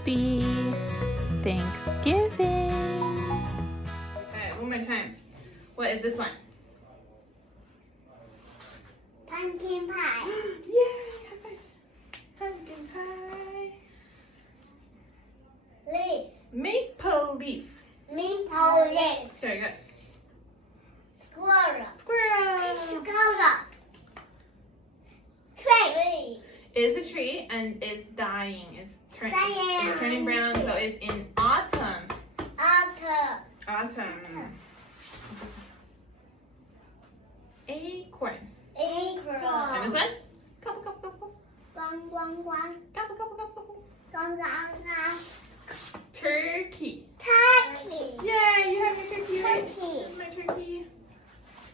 Happy Thanksgiving. Okay, one more time. What is this one? Pumpkin pie. Yay! High five. Pumpkin pie. Leaf. Maple leaf. Maple leaf. Very good. Squirrel. Squirrel. Squirrel. Tree. It is a tree and it's dying. It's Dying. turning brown, so it's in autumn. Otter. Autumn. What's this one? Acorn. Acorn. And this one? Couple, couple, couple. Guang, guang, guang. Couple, couple, couple. Guang, guang, guang. Turkey. Turkey. Yay, you have your turkey, right? Turkey. This is my turkey.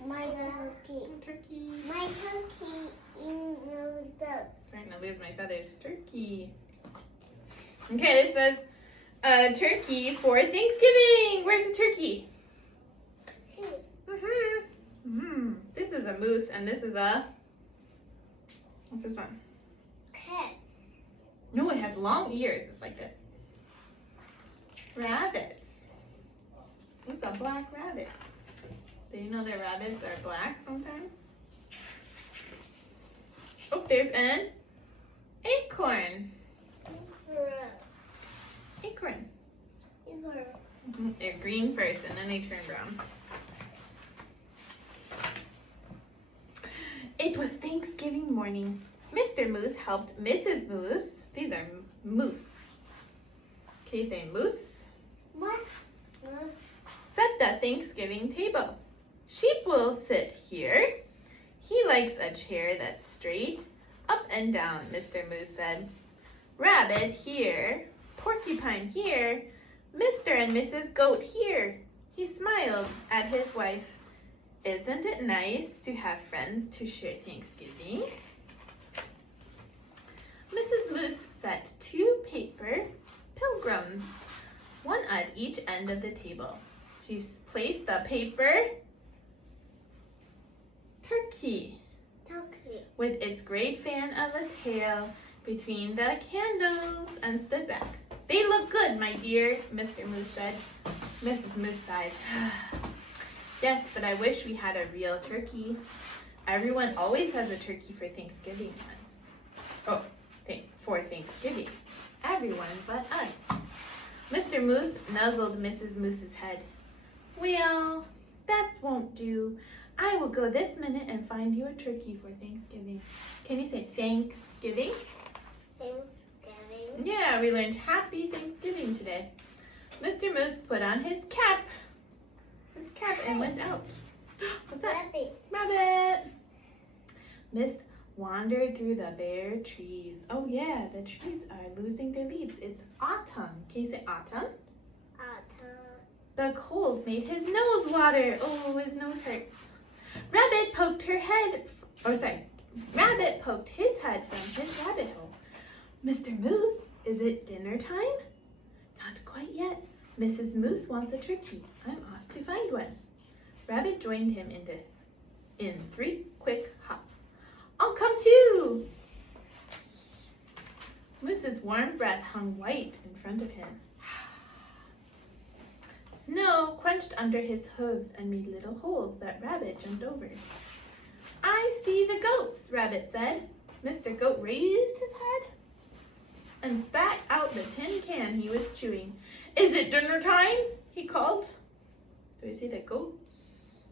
My turkey. Turkey. My turkey in the Trying to lose my feathers. Turkey. Okay, this says turkey for Thanksgiving. Where's the turkey? This is a moose, and this is a. What's this one? cat. No, it has long ears. It's like this. Rabbits. These are black rabbits. Do you know that rabbits are black sometimes? Oh, there's an acorn. Acorn. They're green first, and then they turn brown. It was Thanksgiving morning. Mr. Moose helped Mrs. Moose. These are moose. Can you say moose? What? Set the Thanksgiving table. Sheep will sit here. He likes a chair that's straight, up and down, Mr. Moose said. Rabbit here, Porcupine here, Mr. and Mrs. Goat here. He smiled at his wife. Isn't it nice to have friends to share Thanksgiving? Mrs. Moose set 2 paper pilgrims, one at each end of the table. She placed the paper turkey with its great fan of a tail between the candles and stood back. They look good, my dear, Mr. Moose said. Mrs. Moose sighed. Yes, but I wish we had a real turkey. Everyone always has a turkey for Thanksgiving. For Thanksgiving. Everyone but us. Mr. Moose nuzzled Mrs. Moose's head. Well, that won't do. I will go this minute and find you a turkey for Thanksgiving. Can you say Thanksgiving? Thanksgiving. Yeah, we learned Happy Thanksgiving today. Mr. Moose put on his cap. And went out. What's that? Rabbit. Miss wandered through the bare trees. Oh yeah, the trees are losing their leaves. It's autumn. Can you say autumn? Autumn. The cold made his nose water. Oh, his nose hurts. Rabbit poked his head from his rabbit hole. Mr. Moose, is it dinner time? Not quite yet. Mrs. Moose wants a turkey. I'm off to find one. Rabbit joined him in 3 quick hops. I'll come too. Moose's warm breath hung white in front of him. Snow crunched under his hooves and made little holes that Rabbit jumped over. I see the goats, Rabbit said. Mr. Goat raised his head and spat out the tin can he was chewing. Is it dinner time? He called. Do we see the goats?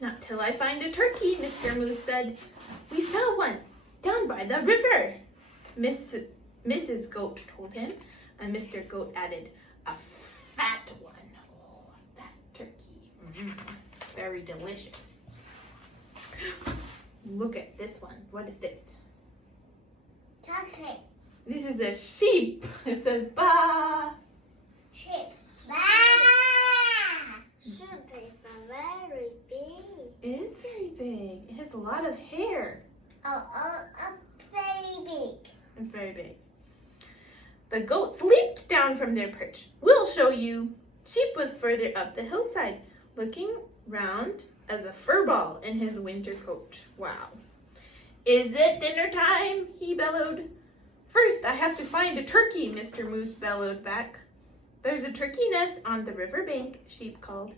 Not till I find a turkey, Mr. Moose said. We saw one down by the river, Mrs. Goat told him, and Mr. Goat added, a fat one. Oh, a fat turkey. Very delicious. Look at this one. What is this? Turkey. This is a sheep. It says ba. Sheep. Bah! Sheep is very big. It is very big. It has a lot of hair. Very big. It's very big. The goats leaped down from their perch. We'll show you. Sheep was further up the hillside, looking round as a fur ball in his winter coat. Wow. Is it dinner time? He bellowed. First, I have to find a turkey, Mr. Moose bellowed back. There's a turkey nest on the riverbank, Sheep called.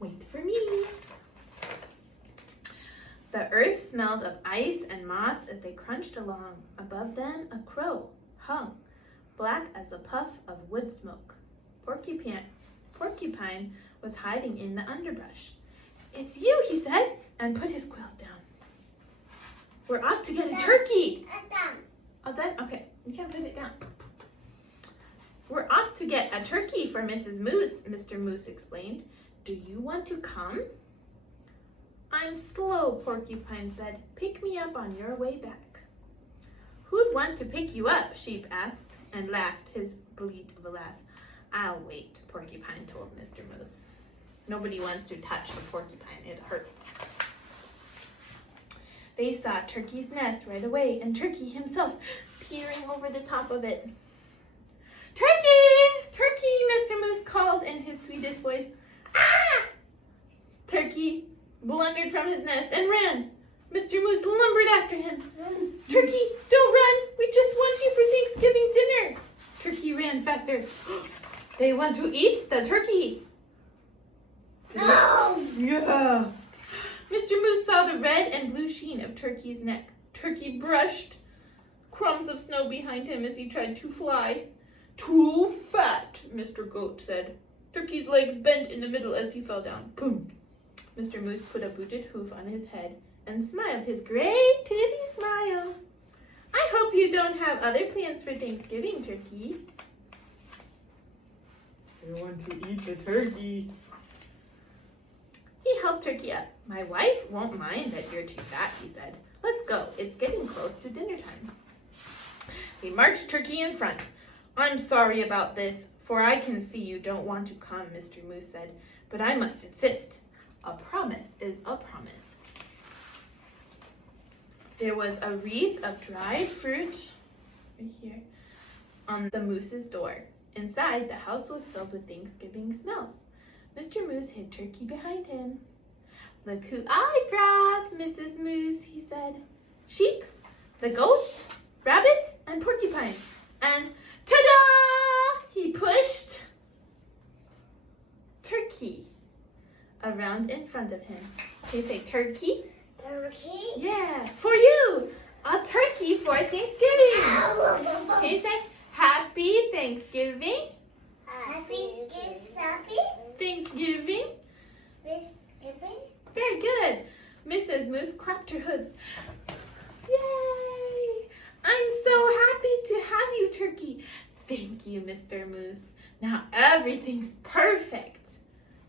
Wait for me. The earth smelled of ice and moss as they crunched along. Above them, a crow hung, black as a puff of wood smoke. Porcupine was hiding in the underbrush. It's you, he said, and put his quills down. We're off to get a turkey. Oh, that? Okay, you can't put it down. We're off to get a turkey for Mrs. Moose, Mr. Moose explained. Do you want to come? I'm slow, Porcupine said. Pick me up on your way back. Who'd want to pick you up? Sheep asked and laughed his bleat of a laugh. I'll wait, Porcupine told Mr. Moose. Nobody wants to touch a porcupine. It hurts. They saw Turkey's nest right away and Turkey himself peering over the top of it. Turkey! Turkey! Mr. Moose called in his sweetest voice. Ah! Turkey blundered from his nest and ran. Mr. Moose lumbered after him. Turkey, don't run! We just want you for Thanksgiving dinner! Turkey ran faster. They want to eat the turkey. No! Yeah. Mr. Moose saw the red and blue sheen of Turkey's neck. Turkey brushed crumbs of snow behind him as he tried to fly. Too fat, Mr. Goat said. Turkey's legs bent in the middle as he fell down. Boom. Mr. Moose put a booted hoof on his head and smiled his great toothy smile. I hope you don't have other plans for Thanksgiving, Turkey. I want to eat the turkey. He helped Turkey up. My wife won't mind that you're too fat, he said. Let's go. It's getting close to dinner time. He marched Turkey in front. I'm sorry about this, for I can see you don't want to come, Mr. Moose said, but I must insist. A promise is a promise. There was a wreath of dried fruit right here on the moose's door. Inside, the house was filled with Thanksgiving smells. Mr. Moose hid Turkey behind him. Look who I brought, Mrs. Moose, he said. Sheep, the goats, rabbit, and porcupine. And ta-da! He pushed Turkey around in front of him. Can you say turkey? Turkey? Yeah, for you. A turkey for Thanksgiving. Can you say Happy Thanksgiving? Happy Thanksgiving. Thanksgiving? Very good. Mrs. Moose clapped her hooves. Yay! I'm so happy to have you, Turkey. Thank you, Mr. Moose. Now everything's perfect.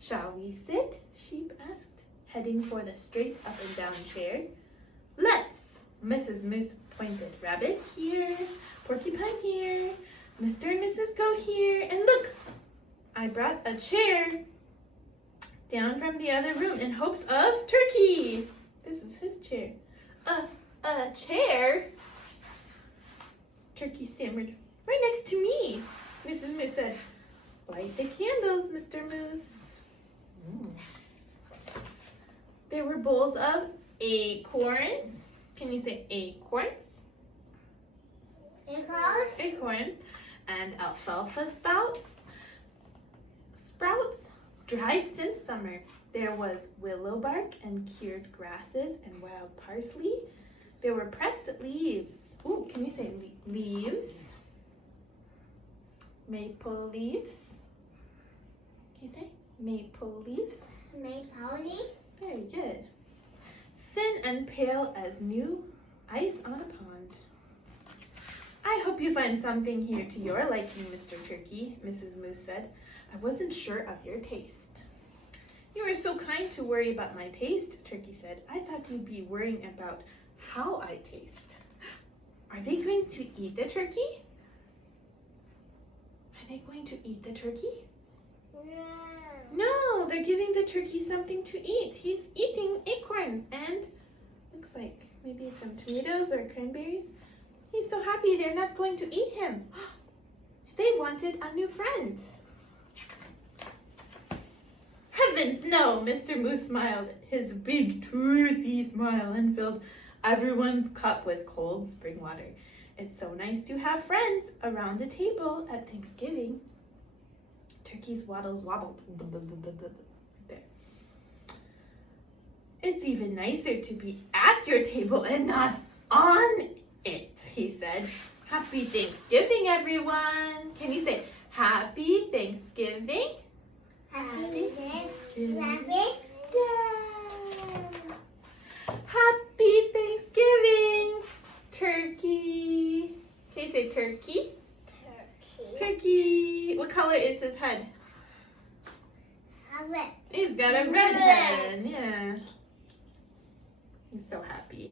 Shall we sit? Sheep asked, heading for the straight up and down chair. Let's. Mrs. Moose pointed. Rabbit here, porcupine here, Mr. and Mrs. Goat here, and look, I brought a chair down from the other room in hopes of Turkey. This is his chair. A chair? Turkey stammered. Right next to me. Mrs. Moose said, light the candles, Mr. Moose. There were bowls of acorns. Can you say acorns? Acorns. And alfalfa sprouts, dried since summer. There was willow bark and cured grasses and wild parsley. There were pressed leaves. Ooh, can you say leaves? Maple leaves. Can you say maple leaves? Maple leaves? Very good. Thin and pale as new ice on a pond. I hope you find something here to your liking, Mr. Turkey, Mrs. Moose said. I wasn't sure of your taste. You are so kind to worry about my taste, Turkey said. I thought you'd be worrying about how I taste. Are they going to eat the turkey? Are they going to eat the turkey? No, they're giving the turkey something to eat. He's eating acorns and looks like maybe some tomatoes or cranberries. He's so happy they're not going to eat him. They wanted a new friend. Heavens, no, Mr. Moose smiled. His big, toothy smile and filled everyone's cup with cold spring water. It's so nice to have friends around the table at Thanksgiving. Turkey's waddles wobble. There. It's even nicer to be at your table and not on it, he said. Happy Thanksgiving, everyone. Can you say Happy Thanksgiving? Happy Thanksgiving. Yeah. Happy Thanksgiving, turkey. Can you say turkey? Turkey. Turkey. What color is his head? Red. He's got a red head. Yeah. He's so happy.